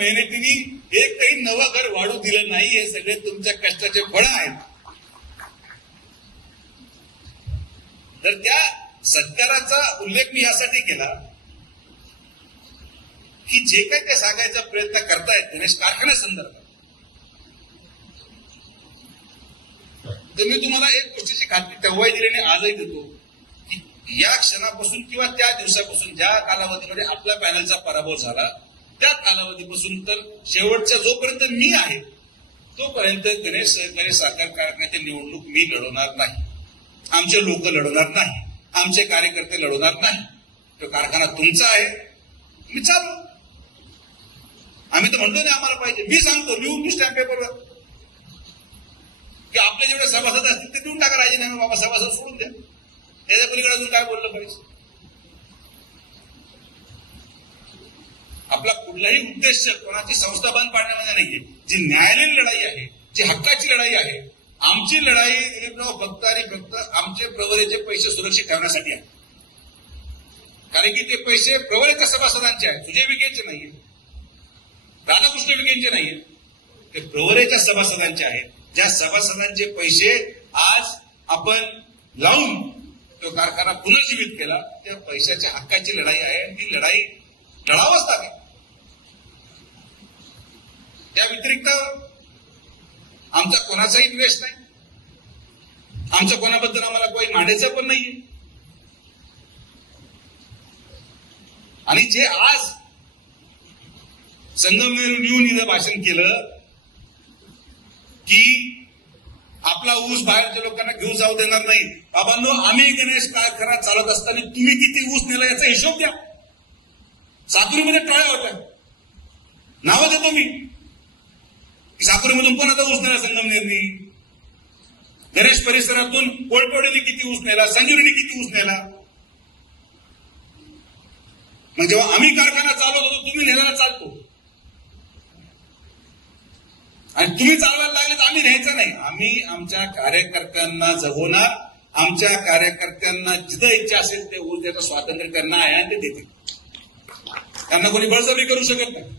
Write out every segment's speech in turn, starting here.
मेहनतीने एकही नवं घर वाढू दिलं नाही. हे सगळे तुमच्या कष्टाचे फळ आहेत. तर त्या सत्काराचा उल्लेख मी यासाठी केला की जे काही ते सांगायचा प्रयत्न करतायत गणेश कारखान्यासंदर्भात, तर मी तुम्हाला एक गोष्टीची खात्री तेव्हाही दिली आणि आजही देतो की या क्षणापासून किंवा त्या दिवसापासून ज्या कालावधीमध्ये आपल्या पॅनलचा पराभव झाला त्या कालावधीपासून तर शेवटच्या जोपर्यंत मी आहे तोपर्यंत गणेश सहकारी साखर कारखान्याची निवडणूक मी लढवणार नाही, आमचे लोक लढवणार नाही, आमचे कार्यकर्ते लढवणार नाही. तो कारखाना तुमचा आहे, मी चालू. आम्ही तर म्हणतो ना आम्हाला पाहिजे. मी सांगतो लिहून स्टॅम्प पेपरवर की आपले जेवढे सभासद असतील ते देऊन टाका राजीनामे, बाबा सभासद सोडून द्या. त्याच्या पलीकडे अजून काय बोललं पाहिजे? आपला कुठलाही उद्देश कोणाची संस्था बंद पाडण्यामध्ये नाहीये. जी न्यायालयीन लढाई आहे, जी हक्काची लढाई आहे, आमची लढाई दिलीपराव फक्त आणि फक्त आमचे प्रवरेचे पैसे सुरक्षित ठेवण्यासाठी आहे. कारण की ते पैसे प्रवरेच्या सभासदांचे आहेत, सुजय विखेंचे नाहीये, राधाकृष्ण विखेंचे नाहीये, ते प्रवरेच्या सभासदांचे आहेत. ज्या सभासदांचे पैसे आज आपण लावून तो कारखाना पुनर्जीवित केला, त्या पैशाच्या हक्काची लढाई आहे आणि ती लढाई लढावंच लागेल. त्या व्यतिरिक्त आमचा कोणाचाही द्वेष नाही, आमच्या कोणाबद्दल आम्हाला काही मांडायचं पण नाहीये. आणि जे आज संगमनेर येऊन इथं भाषण केलं की आपला ऊस बाहेरच्या लोकांना घेऊन जाऊ देणार नाही. बाबांनो, आम्ही गणेश कारखाना चालत असताना तुम्ही किती ऊस नेला याचा हिशोब द्या. साकुरीमध्ये टोळ्या होत्या, नावं देतो मी की साकुरीमधून पण आता ऊस नेला संगमनेरनी, गणेश परिसरातून कोळपेवाडीने किती ऊस नेला, संजीवनी किती ऊस नेला. मग जेव्हा आम्ही कारखाना चालवत होतो तुम्ही नेल्याला चालतो आणि तुम्ही चालवायला लागले तर आम्ही न्यायचं नाही. आम्ही आमच्या कार्यकर्त्यांना जगवणार, आमच्या कार्यकर्त्यांना जिथं इच्छा असेल ते ऊस द्यायचं स्वातंत्र्य त्यांना आहे आणि ते देतील. त्यांना कोणी बळजबरी करू शकत नाही.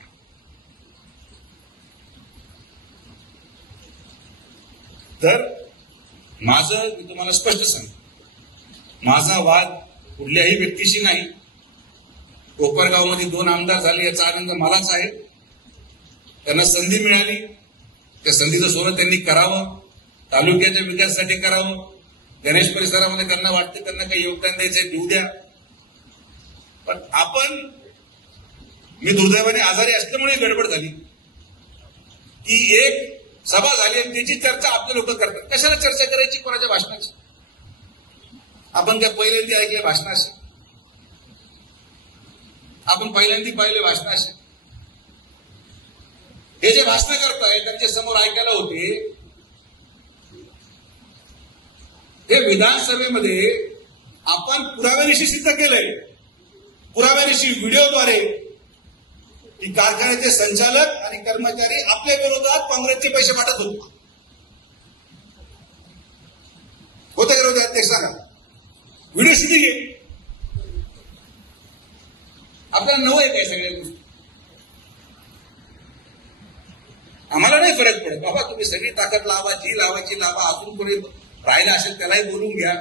तर माझं मी तुम्हाला स्पष्ट सांगतो, माझा वाद कुठल्याही व्यक्तीशी नाही. कोपरगावमध्ये 2 आमदार झाले याचा आनंद मलाच आहे. त्यांना संधी मिळाली, त्या संधीचं सोनं त्यांनी करावं, तालुक्याच्या विकासासाठी करावं. गणेश परिसरामध्ये त्यांना वाटतं त्यांना काही योगदान द्यायचंय, देऊ द्या. पण आपण, मी दुर्दैवाने आजारी असल्यामुळे गडबड झाली की एक सभा झाली आणि त्याची चर्चा आपले लोक करतात. कशाला चर्चा करायची कोणाच्या भाषणाची? आपण काय पहिल्यांदा ऐकले भाषण असे? आपण पहिल्यांदा पाहिले भाषण असे? हे जे भाषण करताय त्यांच्या समोर ऐकायला होते हे विधानसभेमध्ये आपण पुराव्यानिशी सिद्ध केलंय. पुराव्यानिशी व्हिडिओद्वारे की कारखान्याचे संचालक आणि कर्मचारी आपल्या विरोधात काँग्रेसचे पैसे पाठवत होते. होते का विरोधात ते सांगा? व्हिडिओ शूटिंग आहे. आपल्याला नवं आहे काय सगळ्या गोष्टी? आम्हाला नाही फरक पडत. बाबा तुम्ही सगळी ताकद लावा, जी लावायची लावा. अजून कोणी राहिला असेल त्यालाही बोलून घ्या.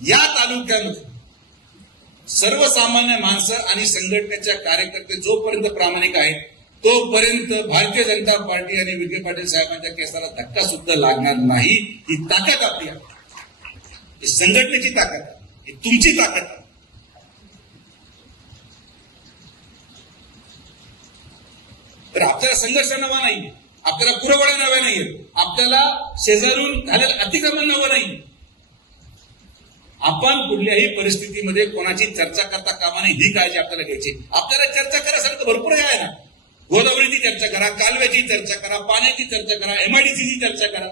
या तालुक्यामध्ये सर्वसामान्य माणसं आणि संघटनेच्या कार्यकर्ते जोपर्यंत प्रामाणिक आहेत तोपर्यंत भारतीय जनता पार्टी आणि विखे पाटील साहेबांच्या केसाला धक्का सुद्धा लागणार नाही. ही ताकद आपली आहे, ही संघटनेची ताकद आहे, ही तुमची ताकद आहे. तर आपल्याला संघर्ष नवा नाही, आपल्याला पुरवड्या नव्या नाहीये, आपल्याला शेजारून झालेलं अतिक्रमण नवं नाही. आपण कुठल्याही परिस्थितीमध्ये कोणाची चर्चा करता कामा नये, ही काळजी आपल्याला घ्यायची. आपल्याला चर्चा करायसारखं भरपूर आहे ना. गोदावरीची चर्चा करा, कालव्याची चर्चा करा, पाण्याची चर्चा करा, एमआयडीसीची चर्चा करा.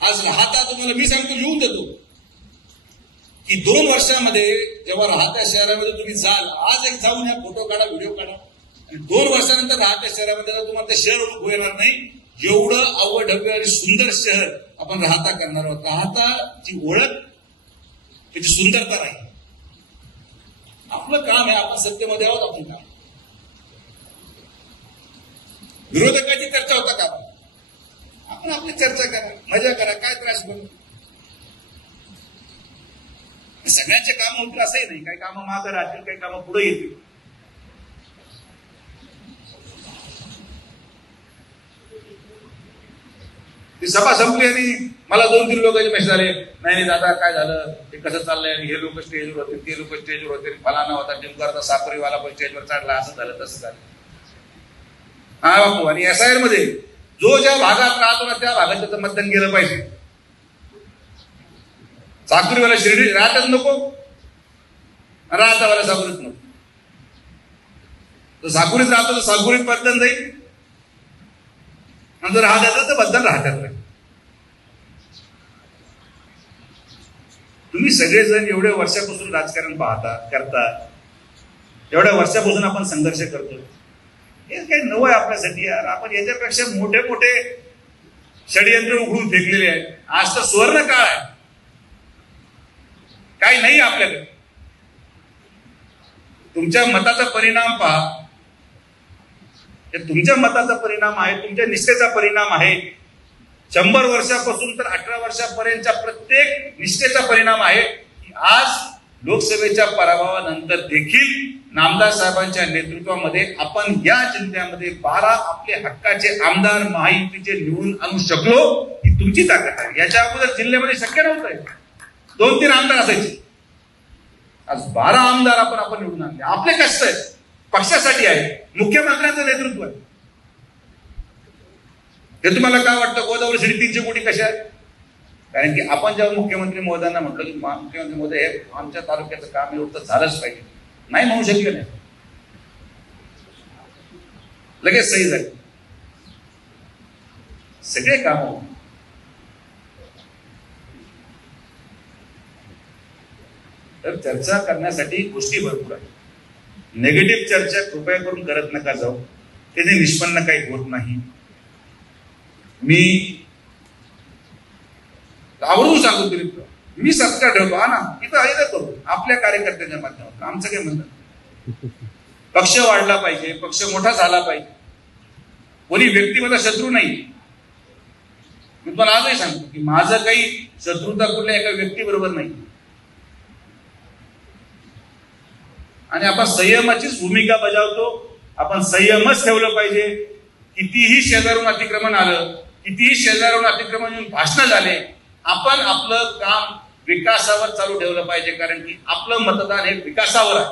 आज राहता तुम्हाला मी सांगतो, लिहून देतो की 2 वर्षामध्ये जेव्हा राहत्या शहरामध्ये तुम्ही जाल, आज एक जाऊन या, फोटो काढा, व्हिडिओ काढा, आणि 2 वर्षानंतर राहत्या शहरामध्ये तुम्हाला ते शहर ओळखू येणार नाही. एवढं अवढव्य आणि सुंदर शहर आपण राहता करणार आहोत. राहताची ओळख, त्याची सुंदरता राहील. आपलं काम आहे, आपण सत्तेमध्ये आहोत, आपण काम. विरोधकाची चर्चा होता का? आपण आपली चर्चा करा, मजा करा, काय त्रास करू. सगळ्यांचे काम होतील असंही नाही, काही कामं मागे राहतील, काही कामं पुढे येतील. ती सभा संपली आणि मला 2-3 लोकांचे मेसेज आले, नाही दादा काय झालं, ते कसं चाललंय, हे लोक स्टेजवर होते, ते लोक स्टेजवर होते, फलाना होता जिमकरता साखरीवाला पण स्टेजवर चढला, असं झालं तसं झालं. हा बापू, आणि SIR मध्ये जो ज्या भागात राहतो ना त्या भागात त्याचं मतदान गेलं पाहिजे. साखरीवाला शिर्डी राहतच नको, राहतावाला साखरीत नको. तो साखरीत राहतो तर साखरीत मतदान जाईल, आणि जर राहत तर मतदान राहतात नाही. तुम्ही सगळेजण एवढ्या वर्षापासून राजकारण पाहता करता, एवढ्या वर्षापासून आपण संघर्ष करतो. हे काही नवं आहे आपल्यासाठी यार. आपण याच्यापेक्षा मोठे मोठे षडयंत्र उघडून फेकलेले आहेत. आज तर सुवर्ण काळ आहे, काही नाही आपल्याकडे. तुमच्या मताचा परिणाम पहा, हे तुमच्या मताचा परिणाम आहे, तुमच्या निष्ठेचा परिणाम आहे. 100 वर्षापासून तर 18 वर्षापर्यंतच्या प्रत्येक निष्ठेचा परिणाम आहे की आज लोकसभेच्या पराभवानंतर देखील नामदार साहेबांच्या नेतृत्वामध्ये आपण या जिल्ह्यामध्ये 12 आपले हक्काचे आमदार महायुतीचे निवडून आणू शकलो, ही तुमची ताकद आहे. याच्या अगोदर जिल्ह्यामध्ये शक्य नव्हतं. 2-3 आमदार असायचे, आज 12 आमदार आपण निवडून आणले. आपले कष्ट आहे, पक्षासाठी आहे, मुख्यमंत्र्यांचं नेतृत्व आहे. हे तुम्हाला काय वाटतं गोदावरी 350 कोटी कशा आहेत? कारण की आपण जेव्हा मुख्यमंत्री महोदयांना म्हटलं की मुख्यमंत्री महोदय हे आमच्या तालुक्याचं काम एवढं तर झालंच पाहिजे, नाही म्हणू शकले नाही, लगेच सही झाली, सगळे काम. तर चर्चा करण्यासाठी गोष्टी भरपूर आहेत. नेगेटिव्ह चर्चा कृपया करून करत नका जाऊ, त्याने निष्पन्न काही होत नाही. मी आवडून सांगतो तरी मी सत्कार ठेवतो, हा ना, इथं करू आपल्या कार्यकर्त्यांच्या माध्यमातून. आमचं काय म्हणतात, पक्ष वाढला पाहिजे, पक्ष मोठा झाला पाहिजे, कोणी व्यक्ती माझा शत्रू नाही. मी तुम्हाला आजही सांगतो की माझं काही शत्रुता कुठल्या एका व्यक्ती बरोबर नाही. आणि आपण संयमाचीच भूमिका बजावतो. आपण संयमच ठेवलं पाहिजे. कितीही शेजारून अतिक्रमण आलं, कितीही शेजारून अतिक्रमण येऊन भाषण झाले, आपण आपलं काम विकासावर चालू ठेवलं पाहिजे. कारण की आपलं मतदान हे विकासावर आहे,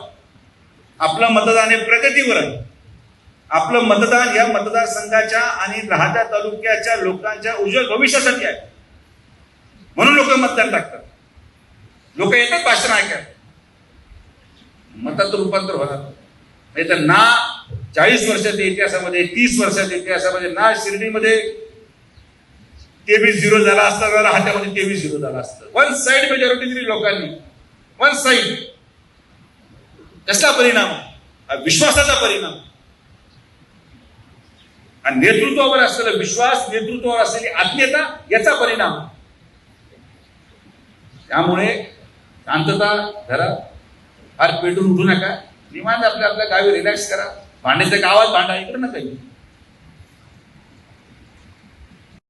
आपलं मतदान हे प्रगतीवर आहे, आपलं मतदान या मतदारसंघाच्या आणि राहत्या तालुक्याच्या लोकांच्या उज्ज्वल भविष्यासाठी आहे. म्हणून लोक मतदान टाकतात, लोक येतात भाषण ऐकायला, मतात रूपांतर होणार नाही. तर ना 40 वर्षाच्या इतिहासामध्ये, 30 वर्षाच्या इतिहासामध्ये ना शिर्डीमध्ये 23-0 झाला असता, ना राहत्यामध्ये 23-0 झाला असतं. 1 साइड मेजॉरिटी दिली लोकांनी, 1 साइड. कसला परिणाम? विश्वासाचा परिणाम आणि नेतृत्वावर असलेला विश्वास, नेतृत्वावर असलेली आत्मीयता, याचा परिणाम. त्यामुळे शांतता धरा, फार पेटून उठू नका, निवांत आपल्या गावी रिलॅक्स करा. भांडायचं गावात भांडा, इकडे नका.